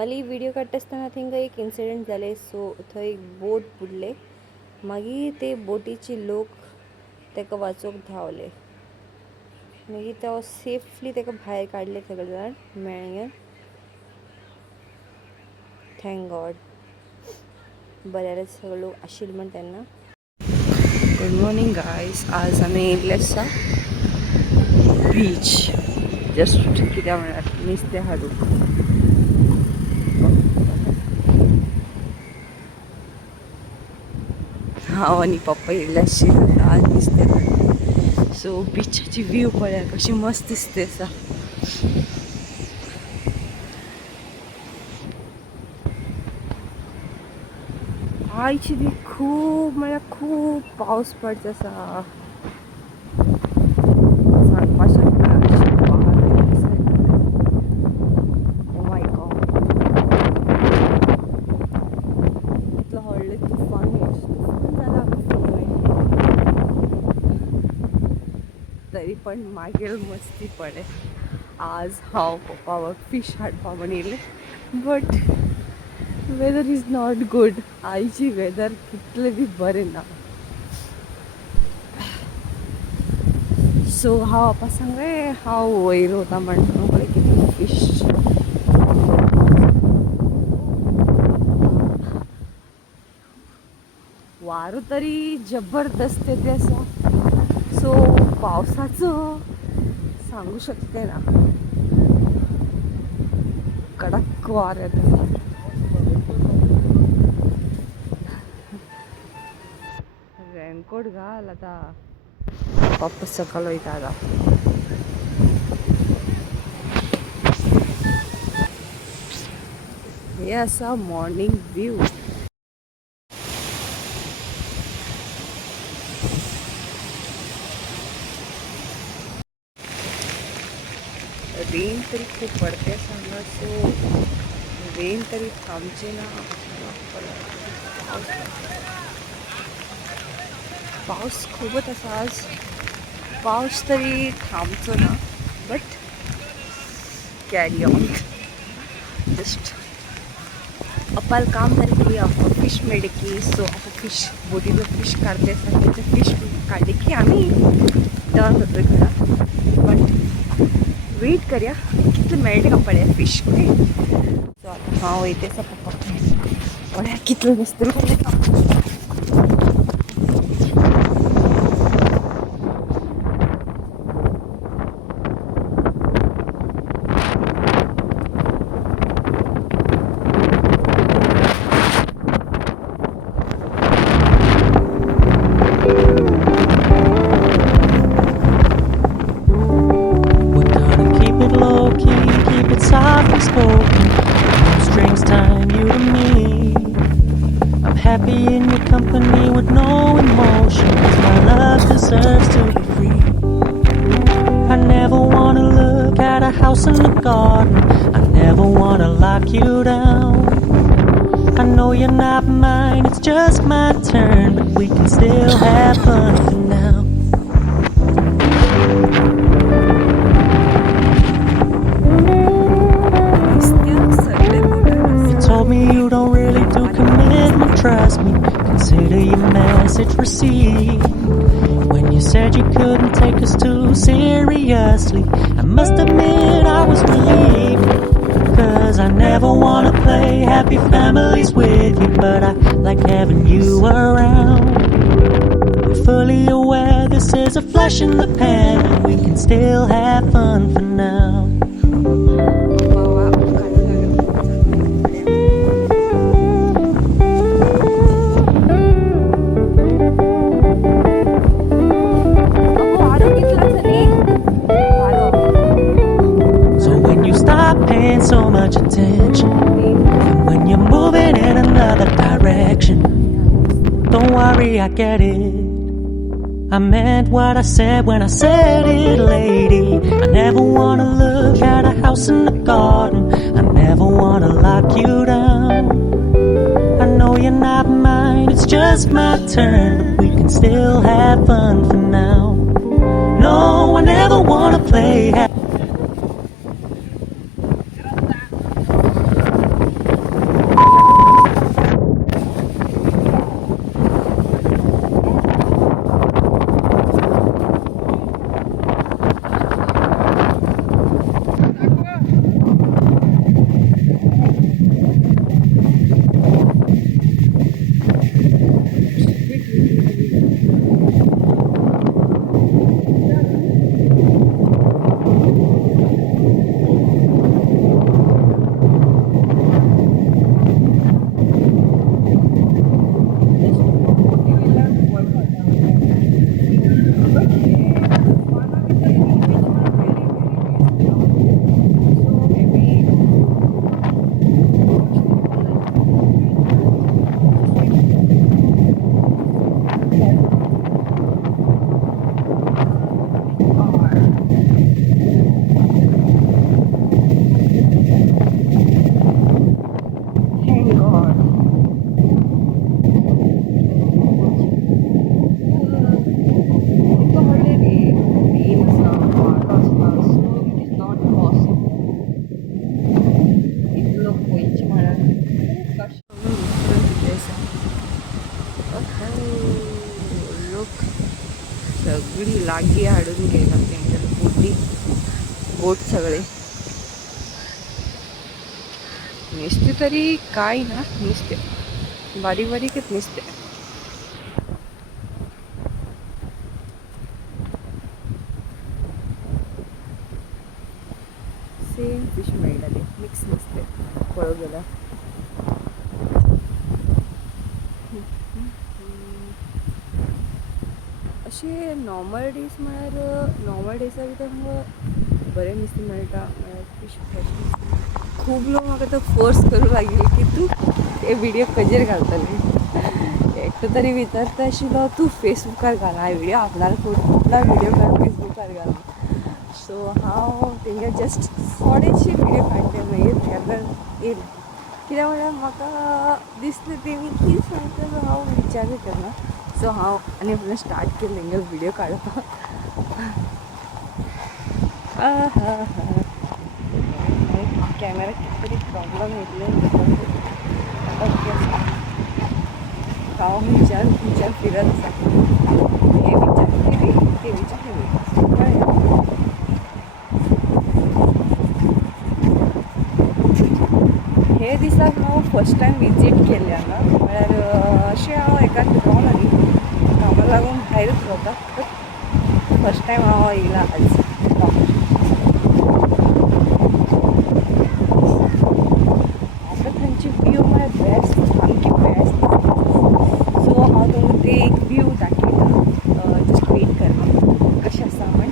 Normally video काडटा आसतना थिंगा एक इन्सिडेंट जाले. सो थंय एक बोट बुडले. मागीर ते बोटीचे लोक ताका वाचोवंक धांवले. मागीर तो सेफली ताका भायर काडले सगळे जाण मेळून. थँक गॉड बरे सगळे लोक आशिल्ले म्हण तेन्ना. Good morning guys. आज आमी येयल्ले आसा बीच जस्ट कित्याक म्हळ्यार नुस्तें हाडूंक. हांव आनी पप्पा येयल्ले आशिल्ले आज नुस्तें हाडूंक. सो बिचाची व्यू पळया कशी मस्त दिसता आसा. आयची दी खूब म्हळ्यार खूब पावस पडटा आसा. सांगपा शकना. ओ माय गॉड इतलो व्हडलें तुफान जाला तरी पण मागीर मस्ती पडे. आज हांव पप्पा फिश हाडपा म्हण येयले but weather is not good. आयची वेदर कितले बी बरें ना. सो हांव आपा सांगलें हांव वयर वता म्हणटा कितें फिश. वारो तरी जबरदस्त येते आसा. सो पावसाचो सांगू शकते ना. कडक वारो येता. रेनकोट घाल आता. पप्पा सकाळ वयता आतां. हे आसा मॉर्निंग व्यू. रेन तरी खूप पडते सांगा. सो रेन तरी थांबचे ना. पाऊस खूपच आसा आज. पाऊस तरी थांबचो ना बट कॅरी ऑन. जस्ट अपाल काम जालें की अप्पा फिश मेळ्ळी की. सो अप्पा फिश बोटींतलो फिश काडटे आसा. ते फिश काडले की आमी टर्न करतोय घरा. बट वेट करया कितले मेळटे का पळया फिश. ओके सो आतां हांव वयता आसा पप्पा पळया कितले नुस्तें पडलें. Softly spoken, no strings tying you to me. I'm happy in your company with no emotions. My love deserves to be free. I never wanna look at a house in the garden. I never wanna lock you down. I know you're not mine, it's just my turn, but we can still have fun for now. Me you don't really do commitment, trust me. Consider your message received. When you said you couldn't take us too seriously, I must admit I was relieved. Cause I never wanna play happy families with you, but I like having you around. I'm fully aware this is a flash in the pan, and we can still have fun for now. Paying so much attention, and when you're moving in another direction, don't worry, I get it. I meant what I said when I said it, lady. I never wanna look at a house in the garden. I never wanna lock you down. I know you're not mine, it's just my turn, but we can still have fun for now. No, I never wanna play जागी हाडून गेला तेंच्या boat सगळे नुसते तरी काय ना नुसते बारीक बारीकच नुसते सेम फिश मेळटाले मिक्स नुसते पळो गेला अशे नॉर्मल डेज म्हळ्यार नॉर्मल डेजा भितर बरें नुस्तें मेळटा म्हळ्यार फिश फ्रेश खूब लोक म्हाका तो फोर्स करूं लागले की तूं हे व्हिडिओ खंयचेर घालतले एकटो तरी विचारता आशिल्लो तूं फेसबुकार घाल हांवें व्हिडिओ आपणाक व्हिडिओ काड फेसबुकार घाल सो हांव तेंगे जस्ट थोडेशे व्हिडिओ काडले मागीर तेन्ना येयलें कित्याक म्हळ्यार म्हाका दिसलें तेमी कितें सांगता तो हांव विचारूं केन्ना सो हांव आनी आपणें स्टार्ट केलें तेंगे व्हिडिओ काडपाक कॅमेरा कितें तरी प्रॉब्लम येतले हांव विचार फिरत आसा हे विचार ते विचार हे दिसाक हांव फर्स्ट टायम विजीट केले हांगा म्हळ्यार अशें हांव एका रावना न्ही कामाक लागून भायरूच रावता बट फर्स्ट टायम हांव येयला आज आता थंयची व्यू म्हळ्यार बेस्ट सामकी बेस्ट सो हांव तुमकां ते एक व्यू दाखयता जस्ट वेट करता कशें आसा म्हण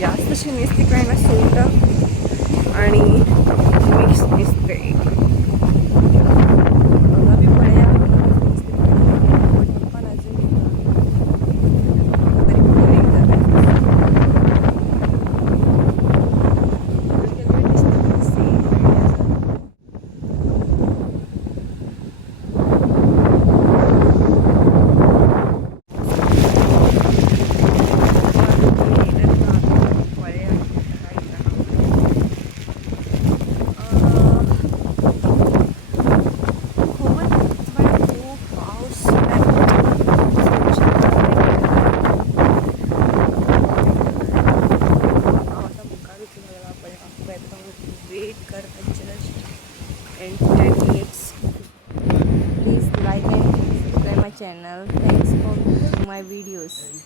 जास्त अशी नुसती काय ना सोडलं आणि मिक्स नुसते बी पळया पण अजून तरी बोरिंग wait करता just in 10 minutes. Please like and subscribe my channel. Thanks for watching my videos.